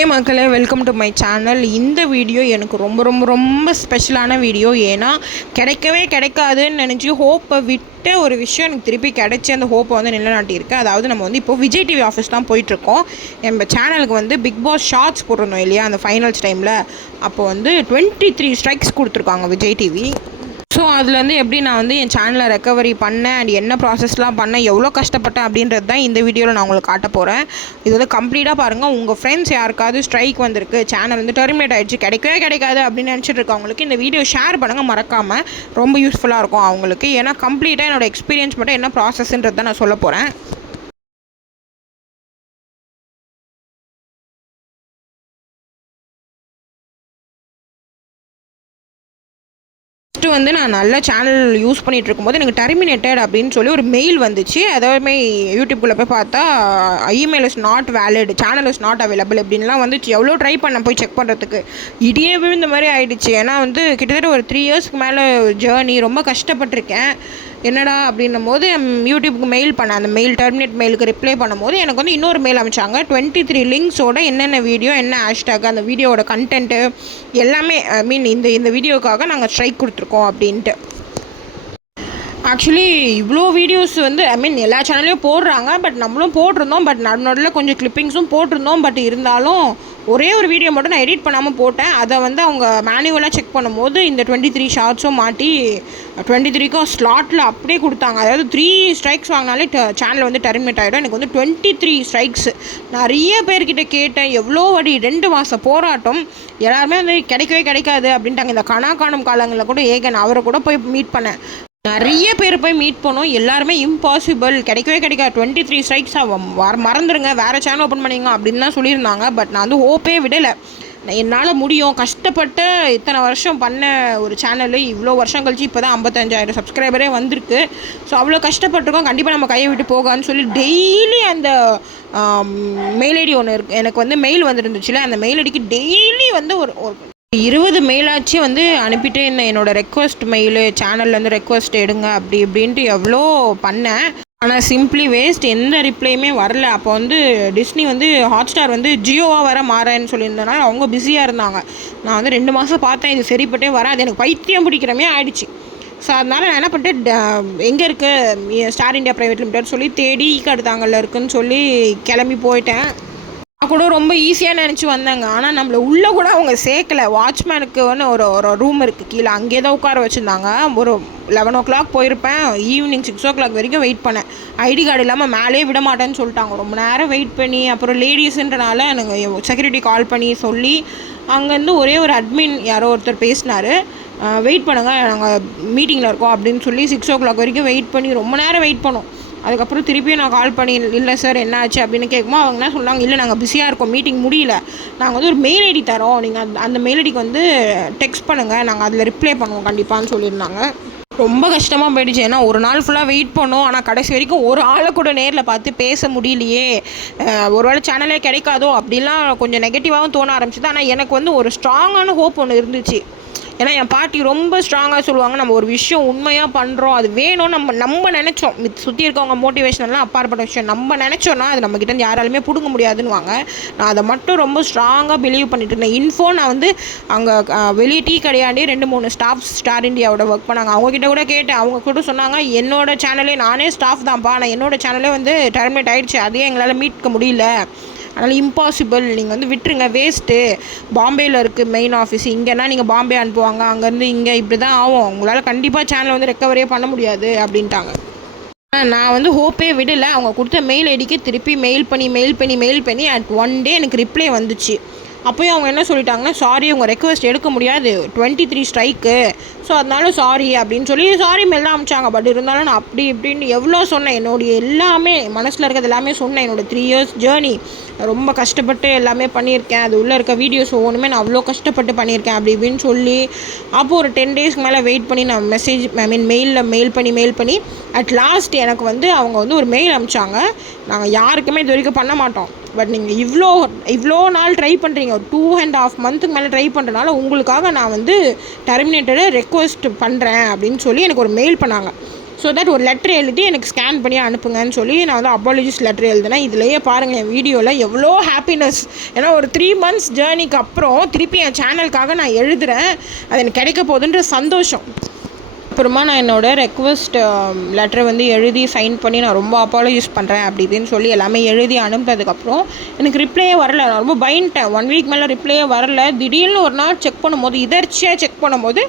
ஹே மக்களே, welcome to my channel. இந்த video எனக்கு ரொம்ப ரொம்ப ரொம்ப ஸ்பெஷலான வீடியோ. ஏன்னா கிடைக்கவே கிடைக்காதுன்னு நினச்சி ஹோப்பை விட்ட ஒரு விஷயம் எனக்கு திருப்பி கிடைச்சி அந்த ஹோப்பை வந்து நிலைநாட்டியிருக்கேன். அதாவது நம்ம வந்து இப்போது விஜய் டிவி ஆஃபீஸ் தான் போயிட்டுருக்கோம். நம்ம சேனலுக்கு வந்து பிக் பாஸ் ஷார்ட்ஸ் போட்டிருந்தோம் இல்லையா, அந்த ஃபைனல்ஸ் டைமில். அப்போ வந்து 23 ஸ்ட்ரைக்ஸ் கொடுத்துருக்காங்க விஜய் டிவி. ஸோ அதுலேருந்து எப்படி நான் வந்து என் சேனலை ரெக்கவரி பண்ணேன் அண்ட் என்ன ப்ராசஸ்லாம் பண்ணேன், எவ்வளோ கஷ்டப்பட்டேன் அப்படின்றது தான் இந்த வீடியோவில் நான் உங்களுக்கு காட்ட போகிறேன். இது வந்து கம்ப்ளீட்டாக பாருங்கள். உங்கள் ஃப்ரெண்ட்ஸ் யாருக்காவது ஸ்ட்ரைக் வந்திருக்கு, சேனல் வந்து டெர்மினேட் ஆகிடுச்சு, கிடைக்கவே கிடைக்காது அப்படின்னு நினச்சிட்டு இருக்கவங்களுக்கு இந்த வீடியோ ஷேர் பண்ணுங்கள் மறக்காமல். ரொம்ப யூஸ்ஃபுல்லாக இருக்கும் அவங்களுக்கு. ஏன்னா கம்ப்ளீட்டாக என்னோடய எக்ஸ்பீரியன்ஸ் மட்டும் என்ன ப்ராசஸ்ன்றது தான் நான் சொல்ல போகிறேன். ஃபஸ்ட்டு வந்து நான் நல்ல சேனல் யூஸ் பண்ணிகிட்டு இருக்கும்போது எனக்கு டெர்மினேட்டட் அப்படின்னு சொல்லி ஒரு மெயில் வந்துச்சு. அதாவது யூடியூப்குள்ளே போய் பார்த்தா email is not valid, channel is not available அப்படின்லாம் வந்துச்சு. எவ்வளோ ட்ரை பண்ண போய் செக் பண்ணுறதுக்கு, இடியே இந்த மாதிரி ஆகிடுச்சு. ஏன்னா வந்து கிட்டத்தட்ட ஒரு 3 இயர்ஸ்க்கு மேலே ஜேர்னி, ரொம்ப கஷ்டப்பட்டிருக்கேன். என்னடா அப்படின்னும் போது யூடியூப்க்கு மெயில் பண்ணேன். அந்த மெயில் டெர்மினேட் மெயிலுக்கு ரிப்ளை பண்ணும்போது எனக்கு வந்து இன்னொரு மெயில் அமைச்சாங்க. 23 லிங்க்ஸோட என்னென்ன வீடியோ, என்ன ஹேஷ்டேக், அந்த வீடியோவோட கண்டென்ட்டு எல்லாமே, இந்த வீடியோக்காக நாங்கள் ஸ்ட்ரைக் கொடுத்துருக்கோம் அப்படின்ட்டு. ஆக்சுவலி இவ்வளோ வீடியோஸ் வந்து எல்லா சேனல்லையும் போடுறாங்க. பட் நம்மளும் போட்டிருந்தோம். பட் நடுநடுவில் கொஞ்சம் கிளிப்பிங்ஸும் போட்டிருந்தோம். பட் இருந்தாலும் ஒரே ஒரு வீடியோ மட்டும் நான் எடிட் பண்ணாமல் போட்டேன். அதை வந்து அவங்க மேனுவலாக செக் பண்ணும்போது இந்த 23 ஷார்ட்ஸும் மாட்டி 23க்கும் ஸ்லாட்டில் அப்படியே கொடுத்தாங்க. அதாவது 3 ஸ்ட்ரைக்ஸ் வாங்கினாலே சேனல் வந்து டெர்மினேட் ஆகிடும். எனக்கு வந்து 23 ஸ்ட்ரைக்ஸ். நிறைய பேர்கிட்ட கேட்டேன், எவ்வளோ வாடி, 2 மாத போராட்டம். எல்லாருமே வந்து கிடைக்கவே கிடைக்காது அப்படின்ட்டாங்க. இந்த காணும் காலங்களில் கூட ஏகன் அவரை கூட போய் மீட் பண்ணேன். நிறைய பேர் போய் மீட் பண்ணோம். எல்லாருமே இம்பாசிபிள், கிடைக்கவே கிடைக்காது, 23 ஸ்ட்ரைக்ஸாக மறந்துடுங்க, வேறு சேனல் ஓப்பன் பண்ணிங்க அப்படின்னு தான் சொல்லியிருந்தாங்க. பட் நான் வந்து ஹோப்பே விடலை. என்னால் முடியும், கஷ்டப்பட்டு இத்தனை வருஷம் பண்ண ஒரு சேனலு இவ்வளோ வருஷம் கழிச்சு இப்போ தான் 55,000 சப்ஸ்கிரைபரே வந்திருக்கு. ஸோ அவ்வளோ கஷ்டப்பட்டிருக்கோம், கண்டிப்பாக நம்ம கையை விட்டு போகான்னு சொல்லி டெய்லி அந்த மெயில் ஐடி ஒன்று இருக்குது. எனக்கு வந்து மெயில் வந்துருந்துச்சுல, அந்த மெயில் ஐடிக்கு டெய்லி வந்து ஒரு 20 மெயிலாச்சு வந்து அனுப்பிட்டு இருந்தேன். என்னோடய ரெக்வஸ்ட் மெயிலு, சேனல்லேருந்து ரெக்வஸ்ட் எடுங்க அப்படி இப்படின்ட்டு எவ்வளோ பண்ணேன். ஆனால் சிம்பிளி வேஸ்ட், எந்த ரிப்ளையுமே வரல. அப்போ வந்து டிஸ்னி வந்து ஹாட்ஸ்டார் வந்து ஜியோவாக வர மாறேன்னு சொல்லியிருந்தனால அவங்க பிஸியாக இருந்தாங்க. நான் வந்து 2 மாதம் பார்த்தேன், இது சரிப்பட்டே வராது, எனக்கு பைத்தியம் பிடிக்கிறமே ஆயிடுச்சு. ஸோ அதனால் நான் என்ன பண்ணிட்டேன், எங்கே இருக்குது ஸ்டார் இந்தியா ப்ரைவேட் லிமிடெட் சொல்லி தேடி ஈக்காடுதாங்கல்ல இருக்குதுன்னு சொல்லி கிளம்பி போயிட்டேன். நான் கூட ரொம்ப ஈஸியாக நினச்சி வந்தாங்க. ஆனால் நம்மளை உள்ளே கூட அவங்க சேர்க்கலை. வாட்ச்மேனுக்கு வந்து ஒரு ரூம் இருக்குது கீழே, அங்கேயே தான் உட்கார வச்சுருந்தாங்க. ஒரு 11 o'clock போயிருப்பேன், ஈவினிங் 6 o'clock வரைக்கும் வெயிட் பண்ணேன். ஐடி கார்டு இல்லாமல் மேலே விட மாட்டேன்னு சொல்லிட்டாங்க. ரொம்ப நேரம் வெயிட் பண்ணி, அப்புறம் லேடிஸுன்றனால எனக்கு செக்யூரிட்டி கால் பண்ணி சொல்லி, அங்கேருந்து ஒரே ஒரு அட்மின் யாரோ ஒருத்தர் பேசினார், வெயிட் பண்ணுங்கள் நாங்கள் மீட்டிங்கில் இருக்கோம் அப்படின்னு சொல்லி 6 o'clock வரைக்கும் வெயிட் பண்ணி ரொம்ப நேரம் வெயிட் பண்ணோம். அதுக்கப்புறம் திருப்பியும் நான் கால் பண்ணி, இல்லை சார் என்ன ஆச்சு அப்படின்னு கேட்கும்போது அவங்க என்ன சொன்னாங்க, இல்லை நாங்கள் பிஸியாக இருக்கோம், மீட்டிங் முடியல, நாங்கள் வந்து ஒரு மெயில் ஐடி தரோம், நீங்கள் அந்த மெயில் ஐடிக்கு வந்து டெக்ஸ்ட் பண்ணுங்கள், நாங்கள் அதில் ரிப்ளை பண்ணுவோம் கண்டிப்பான்னு சொல்லியிருந்தாங்க. ரொம்ப கஷ்டமாக போயிடுச்சு. ஏன்னா ஒரு நாள் ஃபுல்லாக வெயிட் பண்ணோம். ஆனால் கடைசி வரைக்கும் ஒரு ஆளை கூட நேரில் பார்த்து பேச முடியலையே, ஒருவேளை சேனலே கிடைக்காதோ அப்படிலாம் கொஞ்சம் நெகட்டிவாகவும் தோண ஆரம்பிச்சிது. ஆனால் எனக்கு வந்து ஒரு ஸ்ட்ராங்கான ஹோப் ஒன்று இருந்துச்சு. ஏன்னா என் பாட்டி ரொம்ப ஸ்ட்ராங்காக சொல்லுவாங்க, நம்ம ஒரு விஷயம் உண்மையாக பண்ணுறோம், அது வேணும், நம்ம நினச்சோம், சுற்றி இருக்கவங்க மோட்டிவேஷனெல்லாம் அப்பாற்பட்ட விஷயம், நம்ம நினச்சோன்னா அது நம்மக்கிட்ட யாராலுமே பிடுங்க முடியாதுன்னுவாங்க. நான் அதை மட்டும் ரொம்ப ஸ்ட்ராங்காக பிலீவ் பண்ணிட்டு இருந்தேன். நான் வந்து அங்கே வெளியே டீ கடையாண்டே 2-3 ஸ்டாஃப்ஸ் ஸ்டார் இந்தியாவோட ஒர்க் பண்ணாங்க. அவங்கக்கிட்ட கூட கேட்டேன். அவங்க கூட சொன்னாங்க, என்னோட சேனலே, நானே ஸ்டாஃப் தான்ப்பா, நான் என்னோட சேனலே வந்து டெர்மினேட் ஆகிடுச்சு, அதையே எங்களால் மீட்க முடியல, அதனால் இம்பாசிபிள், நீங்கள் வந்து விட்டுருங்க, வேஸ்ட்டு, பாம்பேயில் இருக்குது மெயின் ஆஃபீஸ், இங்கேனா நீங்கள் பாம்பே அனுப்புவாங்க, அங்கேருந்து இங்கே இப்படி தான் ஆகும், உங்களால் கண்டிப்பாக சேனல் வந்து ரெக்கவரியே பண்ண முடியாது அப்படின்ட்டாங்க. நான் வந்து ஹோப்பே விடலை. அவங்க கொடுத்த மெயில் ஐடிக்கு திருப்பி மெயில் பண்ணி அட் 1 day எனக்கு ரிப்ளை வந்துச்சு. அப்போயும் அவங்க என்ன சொல்லிட்டாங்கன்னா, சாரி உங்கள் ரெக்வஸ்ட் எடுக்க முடியாது, 23 ஸ்ட்ரைக்கு, ஸோ அதனால சாரி அப்படின்னு சொல்லி சாரி மெயில் தான் அனுப்பிச்சாங்க. பட் இருந்தாலும் நான் அப்படி இப்படின்னு எவ்வளோ சொன்னேன், என்னுடைய எல்லாமே மனசில் இருக்கிறது எல்லாமே சொன்னேன். என்னோடய 3 years ஜேர்னி, ரொம்ப கஷ்டப்பட்டு எல்லாமே பண்ணியிருக்கேன், அது உள்ளே இருக்க வீடியோஸ் ஒன்றுமே நான் அவ்வளோ கஷ்டப்பட்டு பண்ணியிருக்கேன் அப்படி இப்படின்னு சொல்லி. அப்போது ஒரு 10 daysக்கு மேலே வெயிட் பண்ணி நான் மெயில் பண்ணி அட் லாஸ்ட் எனக்கு வந்து அவங்க வந்து ஒரு மெயில் அனுப்பிச்சாங்க, நாங்கள் யாருக்குமே இது வரைக்கும் பண்ண மாட்டோம், பட் நீங்கள் இவ்வளோ நாள் ட்ரை பண்ணுறீங்க, ஒரு 2.5 months மேலே ட்ரை பண்ணுறதுனால உங்களுக்காக நான் வந்து டெர்மினேட்டடு ரெக்வஸ்ட் பண்ணுறேன் அப்படின்னு சொல்லி எனக்கு ஒரு மெயில் பண்ணாங்க. ஸோ தட் ஒரு லெட்டர் எழுதி எனக்கு ஸ்கேன் பண்ணி அனுப்புங்கன்னு சொல்லி நான் வந்து அப்பாலஜிஸ் லெட்டர் எழுதினேன். இதுலேயே பாருங்கள் என் வீடியோவில் எவ்வளோ ஹாப்பினஸ். ஏன்னா ஒரு 3 months ஜேர்னிக்கு அப்புறம் திருப்பி என் சேனலுக்காக நான் எழுதுகிறேன், அது எனக்கு கிடைக்க போகுதுன்ற சந்தோஷம். அப்புறமா நான் என்னோடய ரெக்வஸ்ட் லெட்டரை வந்து எழுதி சைன் பண்ணி நான் ரொம்ப அப்பாலஜைஸ் பண்ணுறேன் அப்படி இப்படின்னு சொல்லி எல்லாமே எழுதி அனுப்புனதுக்கப்புறம் எனக்கு ரிப்ளையே வரல. நான் ரொம்ப பயந்துட்டேன். 1 week மேலே ரிப்ளையே வரல. திடீர்னு ஒரு நாள் செக் பண்ணும்போது, இதர்ச்சியாக செக் பண்ணும்போது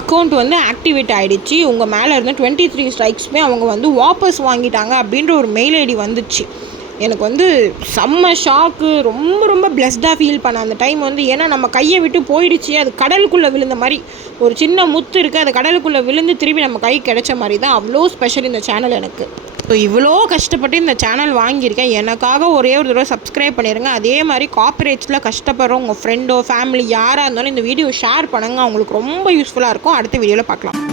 அக்கௌண்ட் வந்து ஆக்டிவேட் ஆகிடுச்சு. உங்கள் மேலே இருந்த 23 ஸ்ட்ரைக்ஸுமே அவங்க வந்து வாபஸ் வாங்கிட்டாங்க அப்படின்ற ஒரு மெயில் ஐடி வந்துச்சு. எனக்கு வந்து செம்ம ஷாக்கு. ரொம்ப ரொம்ப பிளெஸ்டாக ஃபீல் பண்ணேன் அந்த டைம் வந்து. ஏன்னா நம்ம கையை விட்டு போயிடுச்சு, அது கடலுக்குள்ளே விழுந்த மாதிரி. ஒரு சின்ன முத்து இருக்குது, அது கடலுக்குள்ளே விழுந்து திருப்பி நம்ம கை கிடைச்ச மாதிரி தான். அவ்வளோ ஸ்பெஷல் இந்த சேனல் எனக்கு. ஸோ இவ்வளோ கஷ்டப்பட்டு இந்த சேனல் வாங்கியிருக்கேன். எனக்காக ஒரே ஒரு தடவை சப்ஸ்கிரைப் பண்ணிடுங்க. அதே மாதிரி காப்பிரைட்ஸில் கஷ்டப்படுறோம் உங்கள் ஃப்ரெண்டோ ஃபேமிலி யாராக இருந்தாலும் இந்த வீடியோ ஷேர் பண்ணுங்கள். அவங்களுக்கு ரொம்ப யூஸ்ஃபுல்லாக இருக்கும். அடுத்த வீடியோவில் பார்க்கலாம்.